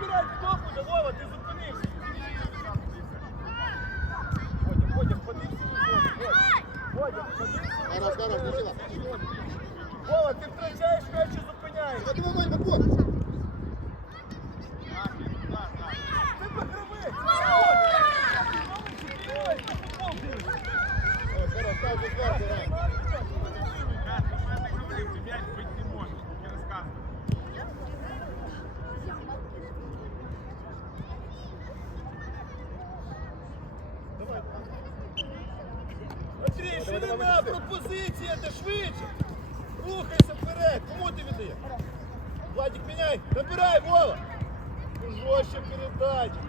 підбирати, хто буде, Вова, ти Андрій, ширина, пропозиція, де швидше. Рухайся вперед. Кому ти віддаєш? Владик, міняй. Набирай, Вова. Ну, Жорстче передача.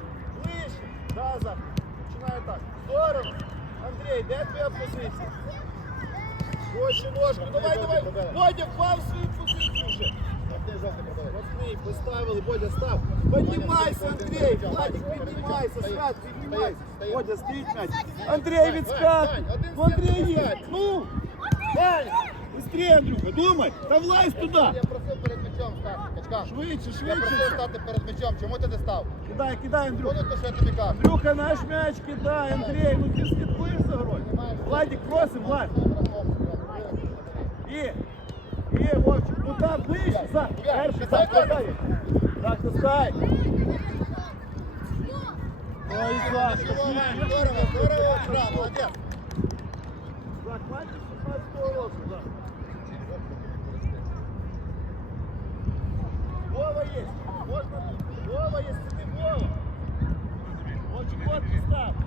Ближче. Да, Зах. Починає так. Здорово. Андрій, де твоя позиція? Жорстче ножку. Давай, давай. Водя, впав в свою позицію вже. Ти жовтий продавай. Пацани, поставили, Бодя, став. Піднімайся, Андрій, Владик, піднімайся, Свят, піднімайся. Бодя, стоїть м'яч. Андрій, відскакуй. Ну, Андрій є. Ну, Вань, быстрее, Андрюха, думай. Та влазь туди. Я просив перед м'ячом стати, качка. Швидше, Я швидше. просив стати перед м'ячом. Чому ти не став? Кидай, кидай, Андрюха. Понял, то, що я тобі кажу? Андрюха, наш м'яч кидай, Андрій, ну ти слідкуєш за грою? Владик, просим, Влад. І, і, Вовчик, ну там ближче, за, перший, за, кидай. Так, пускай. Ой, Саш, Здорово, здорово, грав, молодець. Так, мальчик 16 року, да. Вова есть, можно, Вова есть, ты Вова. Очень вот став.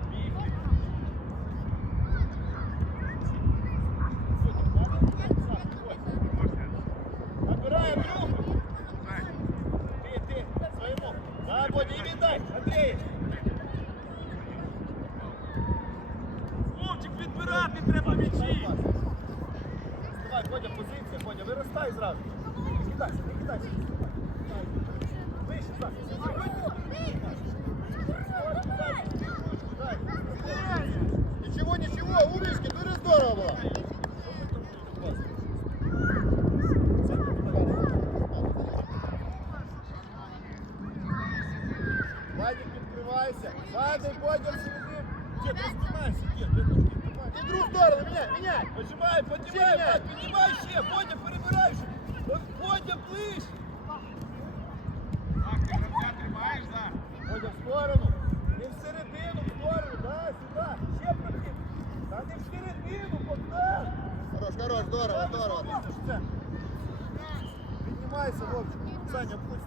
Вадик, відкривайся. Ззади, Бодя, всередину. Дід, розтинайся, дід, дід, піднімай. І другу сторону, міняй, міняй. Піднімай, піднімай, Вадь, піднімай ще. Бодя, перебирай ще. Бодя, ближче. Бодя, в сторону. Не в середину, в сторону, да, сюди. Ще прохід. Та не в середину, Богдан. Хорош, хорош, здорово, здорово. Піднімайся, Вовчик. Саня, пусть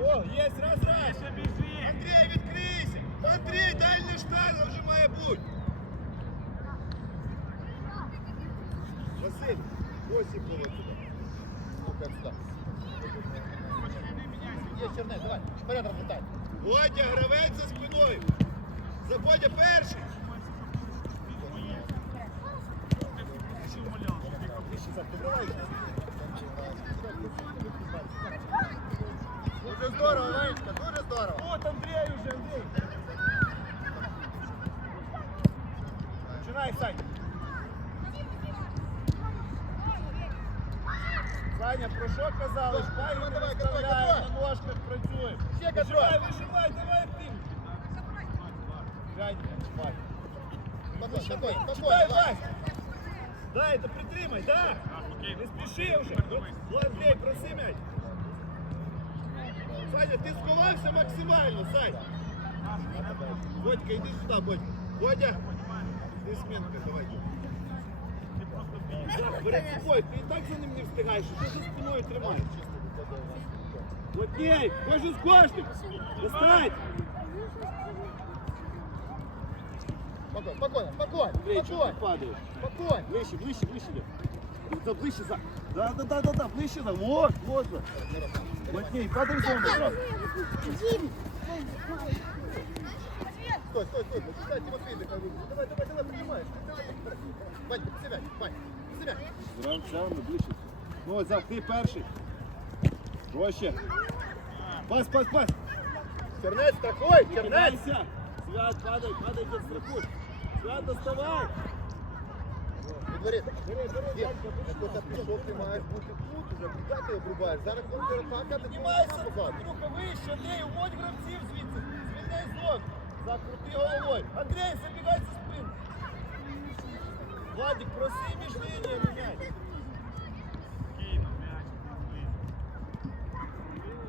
О, є, раз, раз. Андрій, відкрийся. Андрій, дальня штанга вже має бути. Василь, ось було туди. Ну-ка, сюди. Є Чернець, давай, вперед розлітай. Водя, гравець за спиною. Заводя перший. Дуже здорово, Ванечка, дуже здорово. От Андрій уже, Андрій. Починай, Саня. Саня, про що казали? Шпаги не Давай, давай, виставляємо, давай. на ножках працюємо. Ще Вижимай, контроль. вижимай, давай активно. Глянь, Вась. Спокойно, спокойно, Читай, спокойно. давай. Вась. Дай, это притримай, да? Не спіши вже. От, Андрій, проси м'яч. Саня, ти сховався максимально, Саня. Бодька, іди сюди, Бодька. Бодя, ти смінка, давай. Так, бери собою, ти і так за ним не встигаєш, ти за спиною тримаєш. Окей, кожен з кожним. Достань. Спокойно, спокойно, спокойно, Андрій, чого ти спокойно, падаєш? спокойно. Ближче, ближче, ближче. йди. За ближче за. Да, да, да, да, да, ближче за. Вот, вот за. Плотней, падай в зону сразу. Стой, стой, стой, почитай, Тимофей, давай, давай, давай, давай, принимаешь. Вань, себя, Вань, себя. Зразу саме ближче. Ну, ось, Зак, ти перший. Жорстче. Пас, пас, пас. Чернець, страхуй, Чернець. Свят, падай, падай, дед страхуй. Свят, доставай. Відворіт. Бери, бери, Дім, Данька, якщо ти прийшов, ти маєш бути тут, уже куди ти обрубаєш? Зараз контратака, ти Піднімайся, можеш показати. Андрюха, вище, Андрій, уводь гравців звідси. Звільняй злок. Закрути головою. Андрій, забігай за спину. Владик, проси між лініями м'яч. Спокійно, м'яч близько.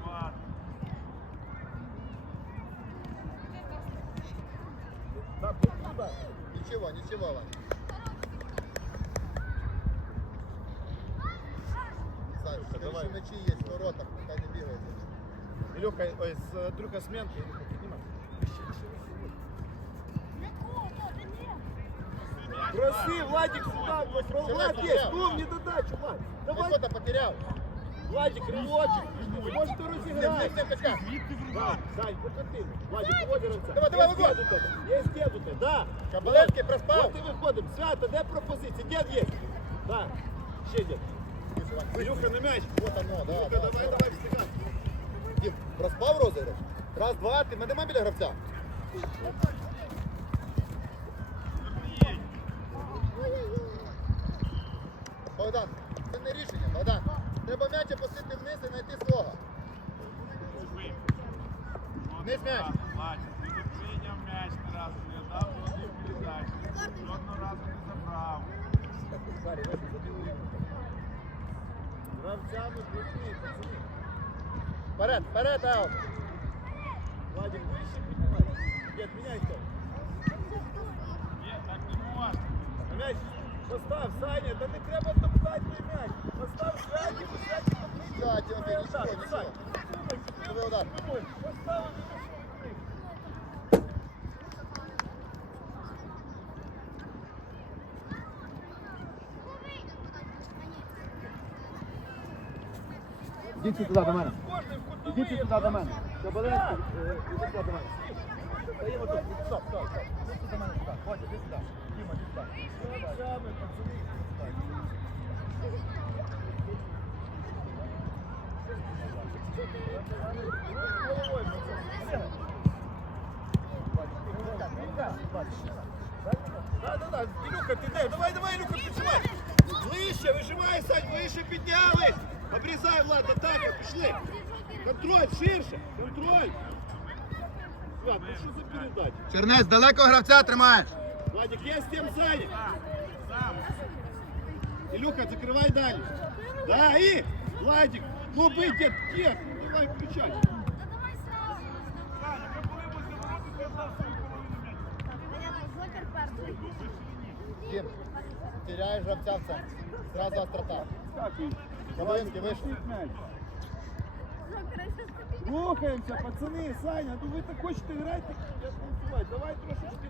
Ладно. Так, туди. Нічого, нічого, Ваня. давай. ще м'ячі є в воротах, хай не бігає. Ілюха, ой, з Андрюха Сменко. Ілюха, піднімай. Вище, вище, вище. Проси, Владик, сюда, Влад, Влад есть, ну, мне додачу, Влад. Давай, Вихода потеряв. Владик, ривочек. Может, ты Ним, разыграешь. ним, ним, качка. Да, Сань, покати. Владик, виводь гравця. Давай, давай, Є виходь. дід у тебе, Є дід у тебе, да. Кабалевський проспав. От і виходимо. Свято, де пропозиція? Дід є. Да. Ще дід. Ілюха, на м'яч. Вот оно, да, Ілюха, да. давай, давай, встигай. Дім, проспав розіграш? Раз, два, ти мене нема біля гравця. Богдан, це не рішення, Богдан. Треба м'яч опустити вниз і знайти свого. Вниз м'яч. Вперед, вперед, аут. Ідіть туди до мене. Кожний в кутовий. Ідіть туди до мене. Кабаленський, е, іди сюди до мене. Даємо тут. Стоп, стоп, стоп. Іди сюди до мене сюди. Ходь, іди сюди. Діма, іди сюди. Гравцями, пацани. Головою, пацани. Да, да, да. Ілюха, ти де? Давай, давай, Ілюха, піджимай. Ближче, вижимай, Сань, вище підняли. Обрізай, Влад, атака, пішли. Контроль, ширше, контроль. Влад, ну що за передача? Чернець, далеко гравця тримаєш. Владик, я з тем Саня. Илюха, закрывай дальше. Да, и, Владик, ну быть, дед, дед, давай включай. Теряєш гравця в центр. Зразу острота. Кабаленський вийшов. Рухаемся, пацаны, Саня, ну вы так хочете играть, так я танцевать. Давай трошечки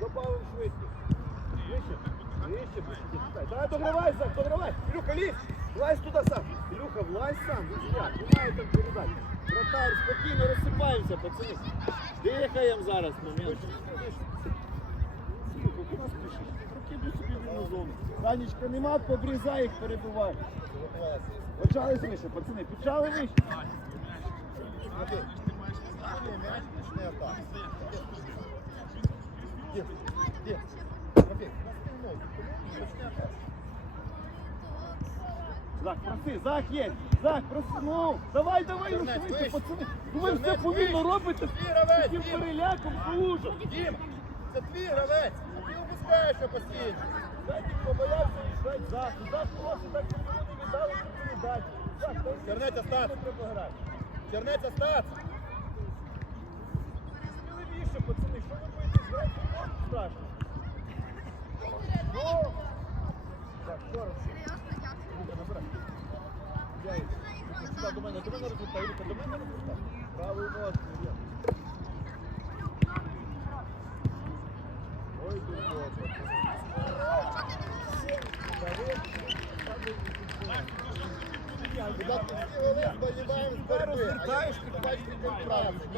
добавим швидкість. Вище, вище, вище. Давай догравай, Сам, догравай. Илюха, лезь, влазь туда сам. Илюха, влазь сам, друзья, немає там передати. Вратарь, спокійно розсипаємося, пацани. Дихаємо зараз момент. Куди спішиш? Прокидуй собі вільну зону. Данічка нема, побрізай їх, перебивай. Почали вище, пацани, почали вище. Зак, проси, Зах є! Зах, проси, ну! Давай, давай, ну пацани! Ви все повільно робите! Таким переляком, по Дім, Це твій гравець! Стежка постійно. Жеків побоявся і ждать захід. Зах просто так нікому не віддали цю передачу. Чернеця стац. Чернеця стац. Сміливіше, пацани, що ви будете зграти? Страшно. Ну, так, коротше. Серйозно, дякую. Я. До мене, до мене розвитай, до мене розвитай. Правою носою, я.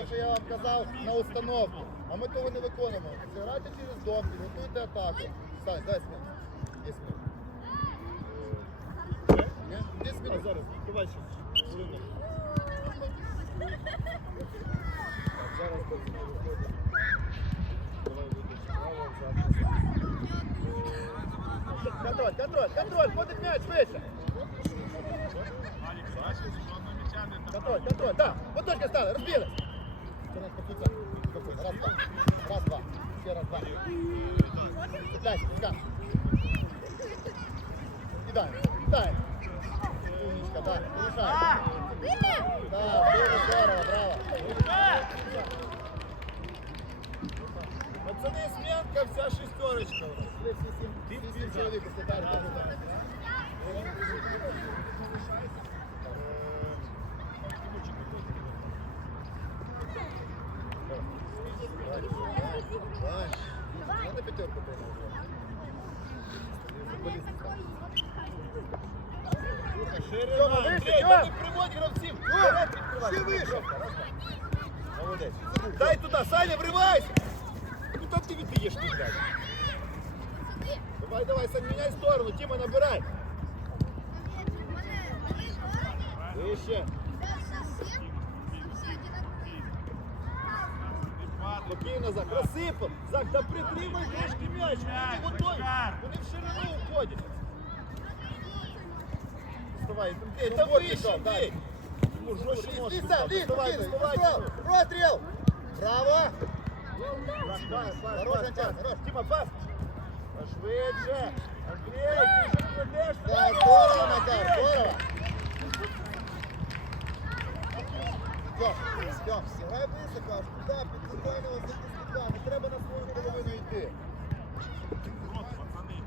Що я вам казав на установку. А ми того не виконуємо. Зіграйте через домки, готуйте атаку. Сань, дай сміх. Є сміх. Ні? Де А зараз, давай ще. зараз. Контроль, контроль, контроль, ходить м'яч, швидше. Контроль, контроль, да. Вот точка стали, розбили. Раз, два. Раз, два. Ще раз, два. Цепляйся, Мишка. Кидай, кидай. Умничка, да, решай. Да, здорово, браво. Давай. Надо пятерку прийняти. Футболіст став. Ширина, Тьома, вище, Андрій, Тьома! та не приводь гравців. Вперед відкривай. Ще вище. Молодець. Дай туди, Саня, вривайся. Куда ти віддаєш тут, блядь? Давай, давай, Сань, міняй сторону, Тіма, набирай. Вище. Спокійно, Зак, розсипав. Зак, та притримай трошки м'яч. Вони готові. Вони в ширину входять. Вставай, Андрій, та Вот вище, пішов, дай. Андрій. Тимур, жорстче ножки. Ліса, став. ліс, Доставай, ліс, доставай, розстріл, Тимур. розстріл. Браво. Пас, пас, пас, Хорош, пас, Антон, пас. хорош. Тіма, пас. Швидше. Андрій, ти ж кладеш. Да, здорово, Макар, здорово. Все, все, сігай високо, аж туди, під центрального захисника. Не треба на свою половину йти. От, пацани.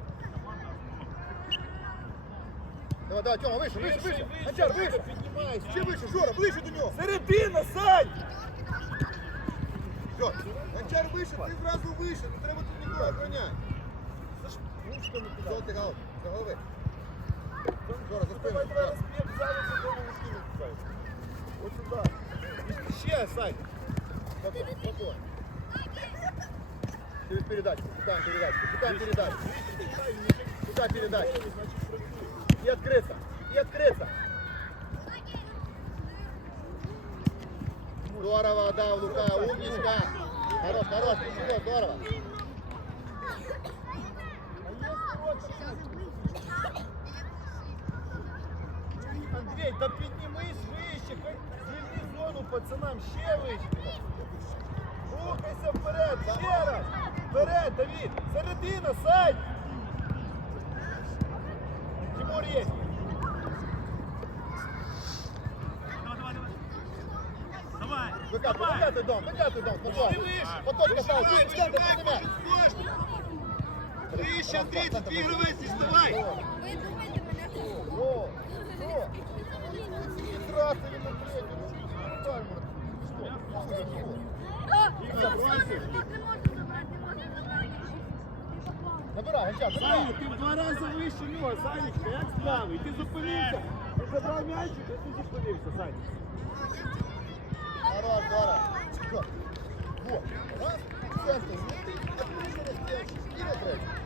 Давай, давай, Тьома, вище, вище, вище. Гончар, вище. Піднімайся. Ще вище, Жора, ближче до нього. Середина, Сань! Все, Гончар вище, ти зразу вище, не треба тут нікого охороняти. За ж ручками туди. Золотий гал, за голови. Жора, за Давай, спину. давай, розп'єм, зараз за голову скину туди. Ось сюди. Ще, Сань. Спокойно, спокойно. Через передачу, капитан передачу, капитан передачу. Куда передачу? И открыться, и открыться. Здорово отдал Лука, умничка. Хорош, хорош, здорово. Андрій, та піднімись вище, хай звільни зону пацанам, ще вище. Рухайся вперед, ще раз. Вперед, Давід. Середина, Сань. Тимур є. Давай, давай, давай. Давай. Выкатывай, давай. выкатывай дом, выкатывай дом, спокойно. выше. Поточка стал, Вижимай, тут центр, вижимай, поднимай. кожен сложно. Вище, Андрій, тут твій гравець, діставай. Ви думаєте, мене це О, о. Сразу не на третью. Нормально. Тут не можна забрати, не можна забрати. Набирай, Гончар, Саня, набирай. ти в два рази вище нього, Санечка, як справи? І ти зупинився. Ти забрав м'ячик, і ти зупинився, Саня. Хорош, здорово. Всё. Вот. Раз, центр. И через пять, и на третий.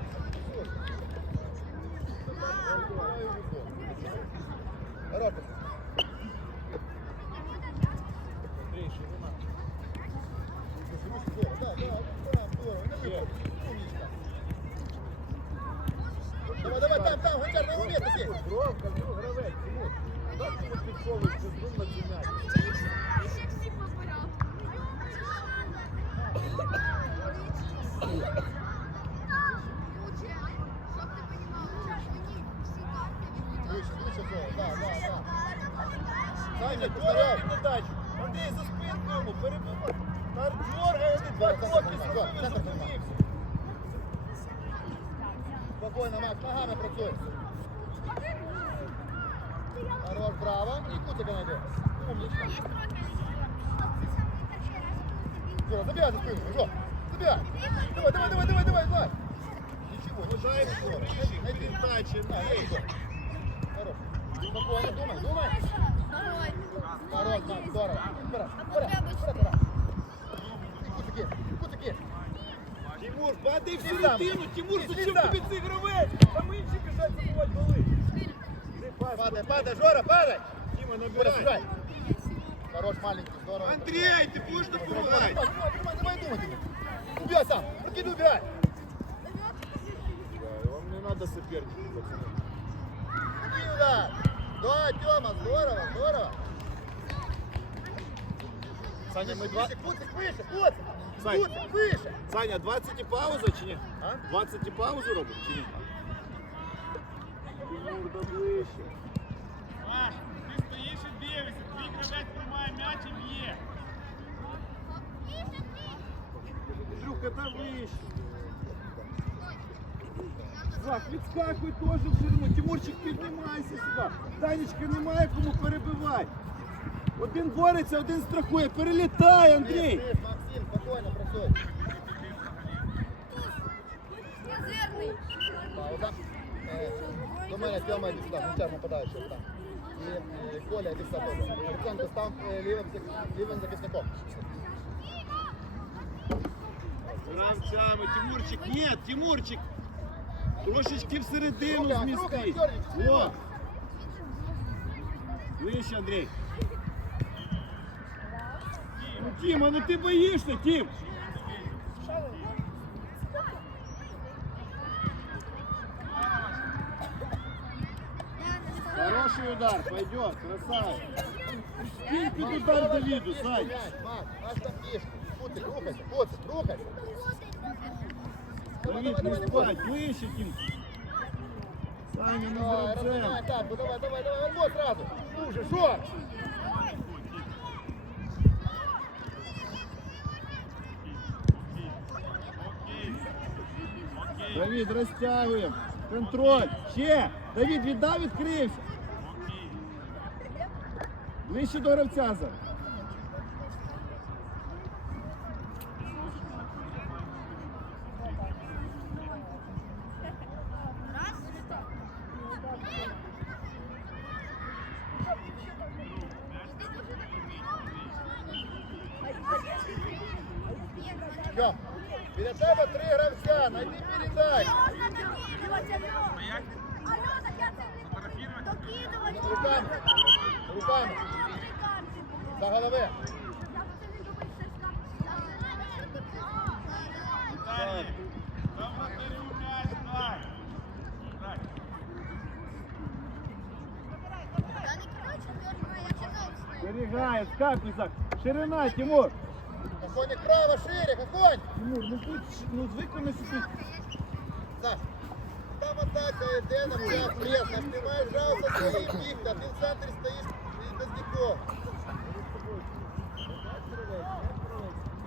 Давай, давай, там, там, гончар, на умі ти. Гравець, Тимур. Дай йому підсовують, що зум на 12. Працюй. Хорош, браво. И кутика найди. Умничка. Жора, забегай за спину, Жора. Забегай. Давай, давай, давай, давай, давай, давай. Ничего, не дай Жора. Найди, найди. Передачі, Да, найди, Жора. Хорош. Спокойно, думай, думай. Хорош, здорово. Вперед, вперед, вперед, вперед. И кутики, кутики. Тимур, падай в Ти середину, сам. Тимур, Ти зачем сам. тобі цей гравець? Там інші біжать забувати голи. Ти пас, Падай, падай, Жора, падай. Тима, Боря, набирай. сыграй. Хорош, маленький, здорово. Андрей, ти будеш Давай, добивати? давай, давай, давай, думай. Убегай сам, прокидай, убегай. треба соперничати, пацани. Иди удар. Да, Тёма, здорово, здорово. Саня, ми два... Куцик, Куцик, выше, Куцик. Сань. Куцик, выше. Саня, 20 і пауза чи ні? А? 20 і паузу робимо чи ні? Тимур, да ближче. Маш, ти стоїш і дивишся, твій гравець тримає м'яч і б'є. Андрюха, да вище. Зак, відскакуй теж в ширину. Тимурчик, піднімайся сюди. Танечка, немає кому перебивати. Один бореться, один страхує. Перелітай, Андрій. Тис, тис, Максим, спокойно, просой. Резервний. Пауза. Е, До мене Тьома йди сюди, м'яча нападаючий. Так. І е, Коля, йди сюди теж. Олександр, став е, лівим, зак- лівим захисником. Гравцями, Тимурчик, ні, Тимурчик. Трошечки всередину Рука, змістись. рука, Артёрик, О. слева. Вище, Андрій. Тіма, ну ти боїшся, Тім. Хороший удар, пойдет, красавец. Кинь под удар Давиду, Сань. Мяч, Макс, аж там фишку. Куцик, рухайся, Куцик, рухайся. Давид, не спать, ближче, Тим. Саня, ну Давай, за разгоняй атаку, давай, давай, давай, вот сразу. Уже, шо? Окей. Давид, розтягуємо. Контроль. Ще. Давид, віддав, відкрився. Окей. Ближче до гравця зараз. Тьом, біля тебе три гравця, найди передай. Руками, руками, за голови. Далі. Та вратарю м'яч дай. Дай. Берегає, скакуй, Зак. Ширина, Тимур. Коник право, шире, конь. Тимур, ну будь, ну виконай собі. Саш, там атака йде на прям прес, а ти маєш жалко свої бігти, а ти в центрі стоїш і без нікого.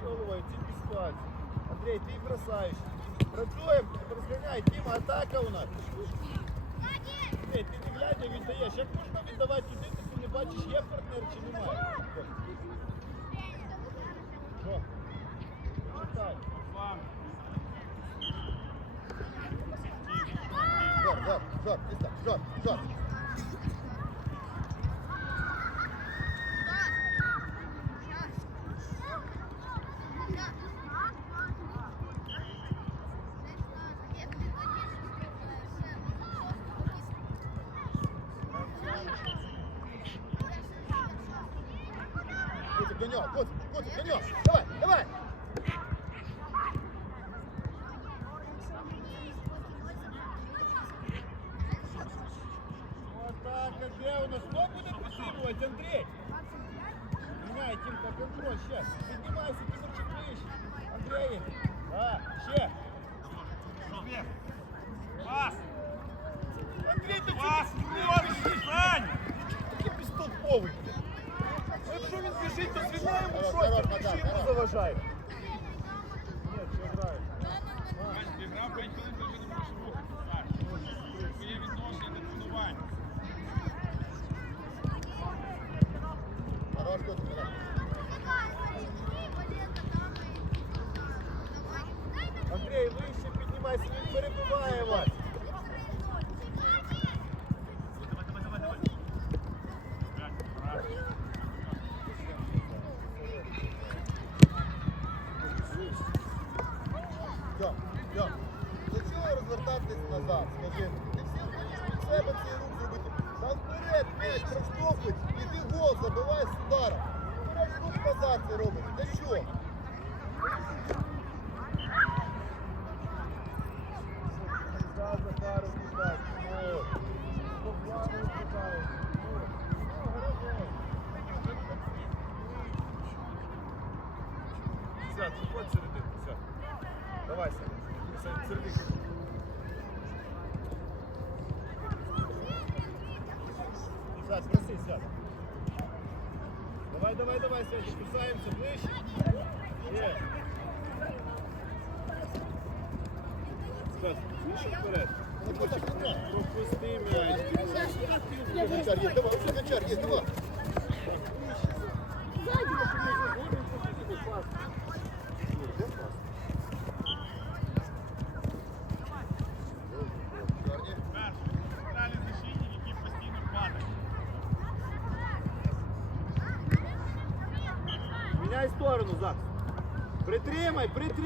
Головою, ці ситуації. Андрій, ти красавець. Працюємо, розганяй, Тіма, атака у нас. Андрій, ти не глядя віддаєш. Як можна віддавати туди, ти не бачиш, є партнер чи немає? Жор, жор, жор, дістав, жор, жор. Куцик до нього, Куцик, Назар, ще йому хорош. заважає. Ні, все грає. Сань, ти Для чого розвертатись назад? Скажи, ти всі хочеш під себе цей рух зробити. Та вперед м'яч проштовхуй, і ти гол забивай з ударом. Вперед рух назад робиш. Для чого? Давай, давай, давай, сядь, кусаємося ближче. Є. Сядь, ближче вперед. Пропусти м'яч. Гончар є, давай, вже гончар є, давай.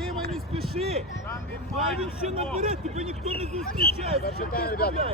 Притримай, притримай, не спіши. Там він Хай має він ще футбол. набере, тебе ніхто не зустрічає. Перший Що ти тайм, ребята. вставляєш?